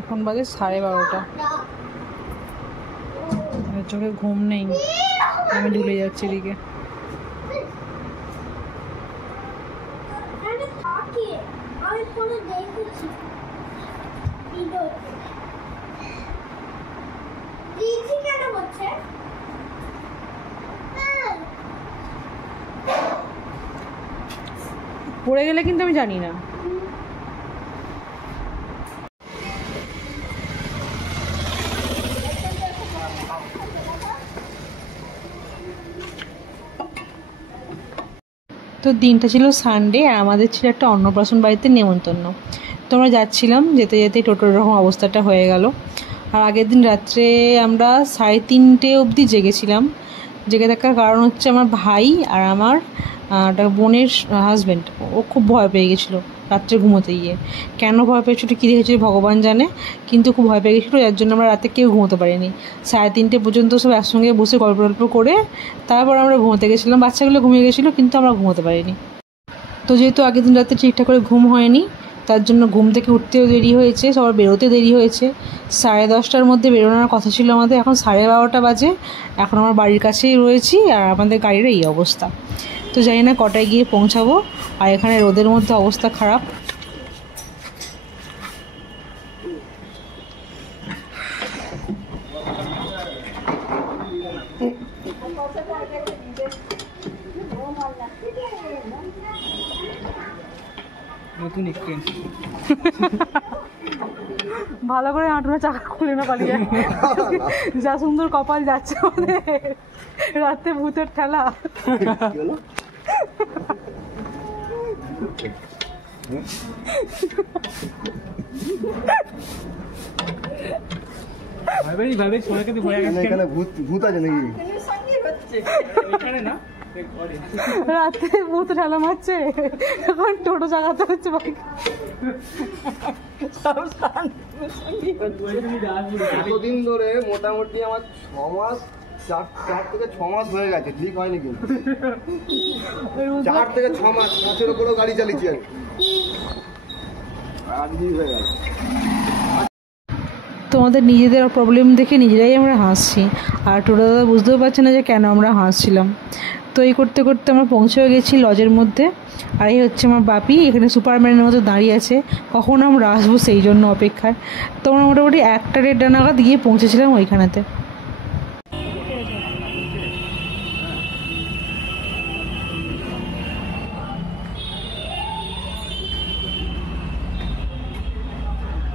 এখন বাজে 12:30। চোখে ঘুম নেই, আমি ঝুলে যাচ্ছি এদিকে। পড়ে গেলে কিন্তু আমি জানি না। তো দিনটা ছিল সানডে, আর আমাদের ছিল একটা অন্নপ্রাশন বাড়িতে নেমন্তন্ন। তো আমরা যাচ্ছিলাম, যেতে যেতে টোটোর রকম অবস্থাটা হয়ে গেল। আর আগের দিন রাত্রে আমরা 3:30 অবধি জেগেছিলাম। জেগে থাকার কারণ হচ্ছে আমার ভাই আর আমার বোনের হাজব্যান্ড, ও খুব ভয় পেয়ে গেছিলো রাত্রে ঘুমোতে গিয়ে। কেন ভয় পেয়েছিল, কী দেখেছিল ভগবান জানে, কিন্তু খুব ভয় পেয়ে গেছিলো, যার জন্য আমরা রাতে কেউ ঘুমোতে পারিনি। 3:30 পর্যন্ত সব একসঙ্গে বসে গল্প টল্প করে তারপর আমরা ঘুমোতে গেছিলাম। বাচ্চাগুলো ঘুমিয়ে গেছিলো, কিন্তু আমরা ঘুমোতে পারিনি। তো যেহেতু আগের দিন রাতে ঠিকঠাক করে ঘুম হয়নি, তার জন্য ঘুম থেকে উঠতেও দেরি হয়েছে, সবার বেরোতে দেরি হয়েছে। 10:30টার মধ্যে বেরোনোর কথা ছিল আমাদের, এখন 12:30 বাজে। এখন আমার বাড়ির কাছেই রয়েছি, আর আমাদের গাড়ির এই অবস্থা। তো জানি না কটায় গিয়ে পৌঁছাবো। আর এখানে রোদের মধ্যে অবস্থা খারাপ। ভালো করে হাঁটুনা চাকা খুলে না পালিয়ে, যা সুন্দর কপাল যাচ্ছে আমাদের। রাতে ভূতের ঠেলা। রাতে ভূত ঠেলা মারছে, এখন টোটো চালাতে হচ্ছে বাইক। এতদিন ধরে মোটামুটি আমার 4 থেকে 6 মাস হয়ে গেছে, ঠিক হয়নি কিন্তু 4 থেকে 6 মাস মাসের উপরেও গাড়ি চালিয়েছি আমি। তোমাদের নিজেদের প্রবলেম দেখে নিজেরাই আমরা হাসছি, আর টোটো দাদা বুঝতেও পারছে না যে কেন আমরা হাসছিলাম। তো এই করতে করতে আমরা পৌঁছেও গেছি লজের মধ্যে। আর এই হচ্ছে আমার বাপি, এখানে সুপারম্যানের মতো দাঁড়িয়ে আছে, কখন আমরা আসবো সেই জন্য অপেক্ষায়। তো আমরা মোটামুটি 1:30 নাগাদ গিয়ে পৌঁছেছিলাম ওইখানেতে।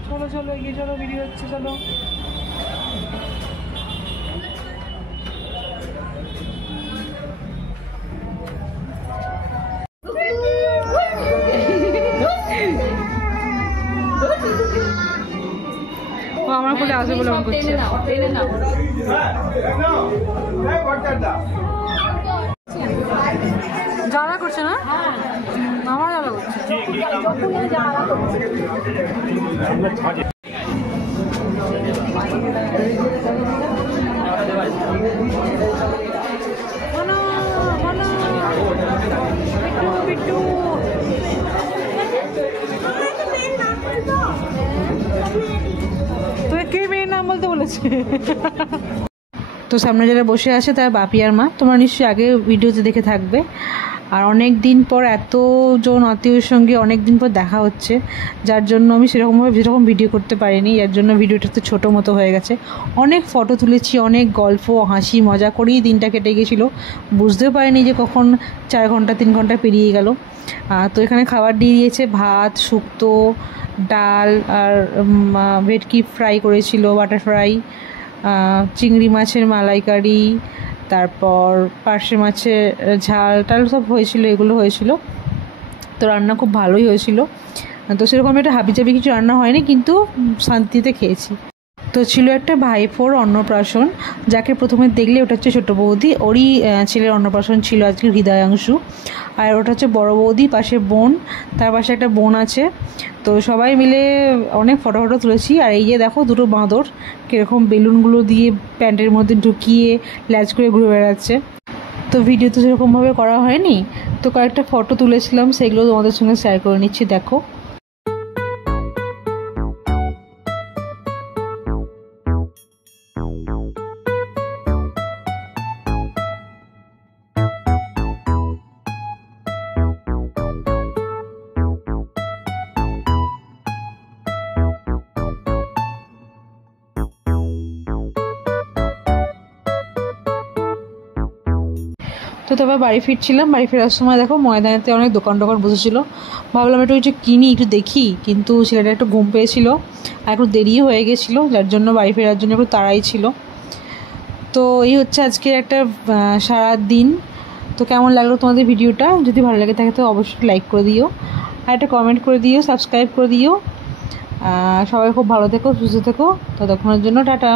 চলো চলো এগিয়ে চলো, ভিডিও হচ্ছে, চলো। আমার কোলে আসে বলে মনে করছে। জ্বালা করছে না, আমার জ্বালা করছে। তোকে কে মেয়ের নাম বলতে বলেছে? তো সামনে যারা বসে আছে তার বাপি আর মা, তোমরা নিশ্চয়ই আগে ভিডিওতে দেখে থাকবে। আর অনেক দিন পর এতজন আত্মীয়ের সঙ্গে অনেক দিন পর দেখা হচ্ছে, যার জন্য আমি সেরকমভাবে যেরকম ভিডিও করতে পারিনি, যার জন্য ভিডিওটা একটু ছোটো মতো হয়ে গেছে। অনেক ফটো তুলেছি, অনেক গল্প হাসি মজা করেই দিনটা কেটে গেছিলো, বুঝতেও পারিনি যে কখন 4 ঘন্টা 3 ঘন্টা পেরিয়ে গেল। তো এখানে খাবার দিয়ে দিয়েছে, ভাত, শুক্তো, ডাল, আর ভেটকি ফ্রাই করেছিল, বাটার ফ্রাই, চিংড়ি মাছের মালাইকারি, তারপর পার্শে মাছের ঝাল টাল সব হয়েছিল, এগুলো হয়েছিল। তো রান্না খুব ভালোই হয়েছিল। তো সেরকম একটা হাবিজাবি কিছু রান্না হয়নি, কিন্তু শান্তিতে খেয়েছি। তো ছিল একটা ভাইফোর অন্নপ্রাশন, যাকে প্রথমে দেখলে ওটা হচ্ছে ছোটো বৌদি, ওরই ছেলের অন্নপ্রাশন ছিল আজকে, হৃদয়াংশু। আর ওটা হচ্ছে বড় বৌদি, পাশে বোন, তার পাশে একটা বোন আছে। তো সবাই মিলে অনেক ফটো তুলেছি। আর এই যে দেখো দুটো বাঁদর কীরকম বেলুনগুলো দিয়ে প্যান্টের মধ্যে ঢুকিয়ে ল্যাচ করে ঘুরে বেড়াচ্ছে। তো ভিডিও তো সেরকমভাবে করা হয়নি, তো কয়েকটা ফটো তুলেছিলাম, সেগুলো তোমাদের সঙ্গে শেয়ার করে নিচ্ছি, দেখো। তো তারপর বাড়ি ফিরছিলাম, বাড়ি ফেরার সময় দেখো ময়দানেতে অনেক দোকান বসেছিল। ভাবলাম একটু কিছু কিনি, একটু দেখি, কিন্তু ছেলেটা একটু ঘুম পেয়েছিল আর একটু দেরিও হয়ে গেছিলো, যার জন্য বাড়ি ফেরার জন্য একটু তাড়াই ছিল। তো এই হচ্ছে আজকের একটা সারা দিন। তো কেমন লাগলো তোমাদের ভিডিওটা? যদি ভালো লাগে থাকে তো অবশ্যই লাইক করে দিও, আর একটা কমেন্ট করে দিও, সাবস্ক্রাইব করে দিও। সবাই খুব ভালো থেকো, সুস্থ থেকো, ততক্ষণের জন্য টাটা।